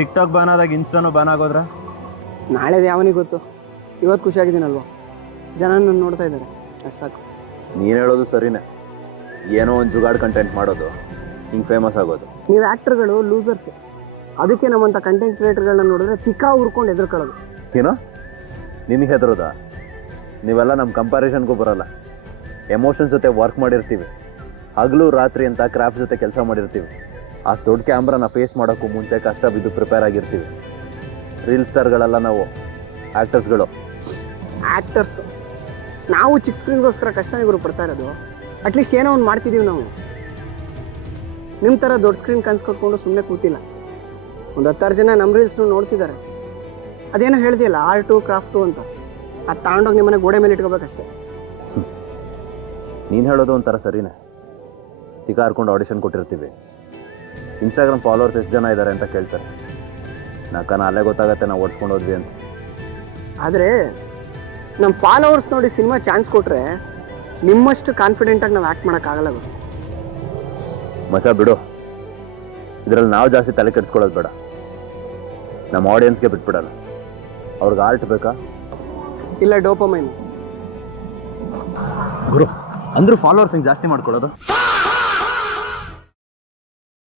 Tick talk ban ಆದಾಗ ಇನ್ಸ್ಟಾನು ban ಆಗೋದ್ರ? ನಾಳೆದು ಯಾವನಿಗೆ ಗೊತ್ತು. ಇವತ್ತು ಖುಷಿಯಾಗಿದ್ದೀನಲ್ವ, ಜನ ನನ್ನ ನೋಡ್ತಾ ಇದ್ದಾರೆ, ಅಷ್ಟು ಸಾಕು. ನೀನು ಹೇಳೋದು ಸರಿನೇ. ಏನೋ ಒಂದು ಜುಗಾಡ್ ಕಂಟೆಂಟ್ ಮಾಡೋದು, ಹಿಂಗೆ ಫೇಮಸ್ ಆಗೋದು. ನೀವು ಆ್ಯಕ್ಟರ್ಗಳು ಲೂಸರ್ಸ್. ಅದಕ್ಕೆ ನಮ್ಮಂಥ ಕಂಟೆಂಟ್ ಕ್ರಿಯೇಟರ್ಗಳನ್ನ ನೋಡಿದ್ರೆ ತಿಕ್ಕಾ ಉರ್ಕೊಂಡು ಎದುರ್ಕೊಳ್ಳೋದು. ಏನೋ ನಿನಗೆ ಹೆದರೋದ? ನೀವೆಲ್ಲ ನಮ್ಮ ಕಂಪ್ಯಾರಿಸನ್ಗೂ ಬರೋಲ್ಲ. ಎಮೋಷನ್ಸ್ ಜೊತೆ ವರ್ಕ್ ಮಾಡಿರ್ತೀವಿ, ಹಗಲು ರಾತ್ರಿ ಅಂತ ಕ್ರಾಫ್ಟ್ ಜೊತೆ ಕೆಲಸ ಮಾಡಿರ್ತೀವಿ. ಅಷ್ಟು ದೊಡ್ಡ ಕ್ಯಾಮ್ರಾನ ಫೇಸ್ ಮಾಡೋಕ್ಕೂ ಮುಂಚೆ ಕಷ್ಟ ಬಿದ್ದು ಪ್ರಿಪೇರ್ ಆಗಿರ್ತೀವಿ. ರೀಲ್ ಸ್ಟಾರ್ಗಳೆಲ್ಲ ನಾವು ಆ್ಯಕ್ಟರ್ಸ್ಗಳು. ಆ್ಯಕ್ಟರ್ಸ್ ನಾವು ಚಿಕ್ಕ ಸ್ಕ್ರೀನ್ಗೋಸ್ಕರ ಕಷ್ಟ ಇವರು ಪಡ್ತಾ ಇರೋದು. ಅಟ್ಲೀಸ್ಟ್ ಏನೋ ಒಂದು ಮಾಡ್ತಿದ್ದೀವಿ ನಾವು. ನಿಮ್ಮ ಥರ ದೊಡ್ಡ ಸ್ಕ್ರೀನ್ ಕನ್ಸ್ಕೊಟ್ಕೊಂಡು ಸುಮ್ಮನೆ ಕೂತಿಲ್ಲ. ಒಂದು 10 ಜನ ನಮ್ಮ ರೀಲ್ಸ್ನು ನೋಡ್ತಿದ್ದಾರೆ. ಅದೇನೋ ಹೇಳ್ದಿಲ್ಲ, ಆರ್ಟು ಕ್ರಾಫ್ಟು ಅಂತ. ಅದು ತಗೊಂಡೋಗಿ ನಿಮ್ಮನೆ ಗೋಡೆ ಮೇಲೆ ಇಟ್ಕೋಬೇಕಷ್ಟೆ. ನೀನು ಹೇಳೋದು ಒಂಥರ ಸರಿನೇ. ತಿಕಾರ್ಕೊಂಡು ಆಡಿಷನ್ ಕೊಟ್ಟಿರ್ತೀವಿ. ಇನ್ಸ್ಟಾಗ್ರಾಮ್ ಫಾಲೋವರ್ಸ್ ಎಷ್ಟು ಜನ ಇದ್ದಾರೆ ಅಂತ ಕೇಳ್ತಾರೆ. ಅಲ್ಲೇ ಗೊತ್ತಾಗತ್ತೆ ನಾವು ಓಡಿಸ್ಕೊಂಡು ಹೋದ್ವಿ ಅಂತ. ಆದರೆ ನಮ್ಮ ಫಾಲೋವರ್ಸ್ ನೋಡಿ ಸಿನಿಮಾ ಚಾನ್ಸ್ ಕೊಟ್ಟರೆ ನಿಮ್ಮಷ್ಟು ಕಾನ್ಫಿಡೆಂಟಾಗಿ ನಾವು ಆ್ಯಕ್ಟ್ ಮಾಡೋಕ್ಕಾಗಲ್ಲ. ಮಸ ಬಿಡು, ಇದರಲ್ಲಿ ನಾವು ಜಾಸ್ತಿ ತಲೆ ಕೆಡಿಸ್ಕೊಳ್ಳೋದು ಬೇಡ. ನಮ್ಮ ಆಡಿಯನ್ಸ್ಗೆ ಬಿಟ್ಬಿಡಲ್ಲ. ಅವ್ರಿಗೆ ಆರ್ಟ್ ಬೇಕಾ ಇಲ್ಲ ಡೋಪಮೈನ್? ಗುರು ಅಂದರೂ ಫಾಲೋವರ್ಸ್ ಹಿಂಗೆ ಜಾಸ್ತಿ ಮಾಡ್ಕೊಳ್ಳೋದು.